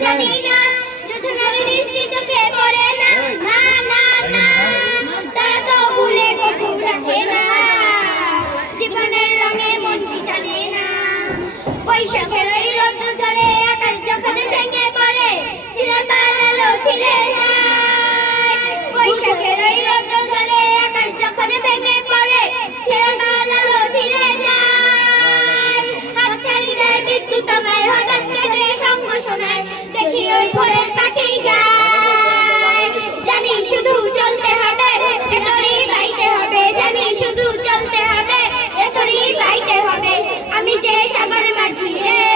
জানি না যত নারী দৃষ্টি কে পড়ে না না। না না তারা তো ভুলে কঠোর রাখে না জীবনের রঙে মন জানে না বৈশাখে direita.